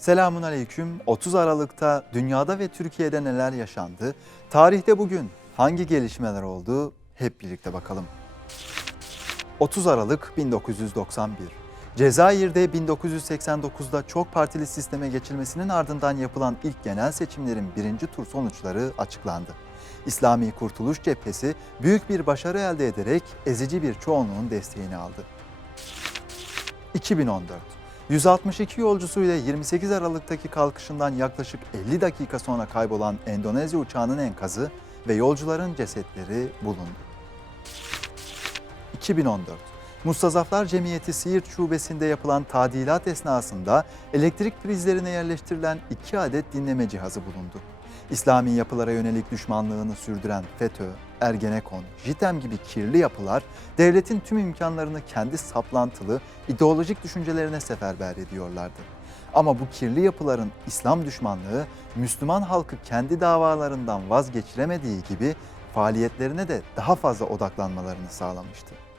Selamun Aleyküm. 30 Aralık'ta dünyada ve Türkiye'de neler yaşandı? Tarihte bugün hangi gelişmeler oldu? Hep birlikte bakalım. 30 Aralık 1991. Cezayir'de 1989'da çok partili sisteme geçilmesinin ardından yapılan ilk genel seçimlerin birinci tur sonuçları açıklandı. İslami Kurtuluş Cephesi büyük bir başarı elde ederek ezici bir çoğunluğun desteğini aldı. 2014. 162 yolcusuyla 28 Aralık'taki kalkışından yaklaşık 50 dakika sonra kaybolan Endonezya uçağının enkazı ve yolcuların cesetleri bulundu. 2014. Mustazaflar Cemiyeti Siirt Şubesi'nde yapılan tadilat esnasında elektrik prizlerine yerleştirilen iki adet dinleme cihazı bulundu. İslami yapılara yönelik düşmanlığını sürdüren FETÖ, Ergenekon, JITEM gibi kirli yapılar devletin tüm imkanlarını kendi saplantılı, ideolojik düşüncelerine seferber ediyorlardı. Ama bu kirli yapıların İslam düşmanlığı Müslüman halkı kendi davalarından vazgeçiremediği gibi faaliyetlerine de daha fazla odaklanmalarını sağlamıştı.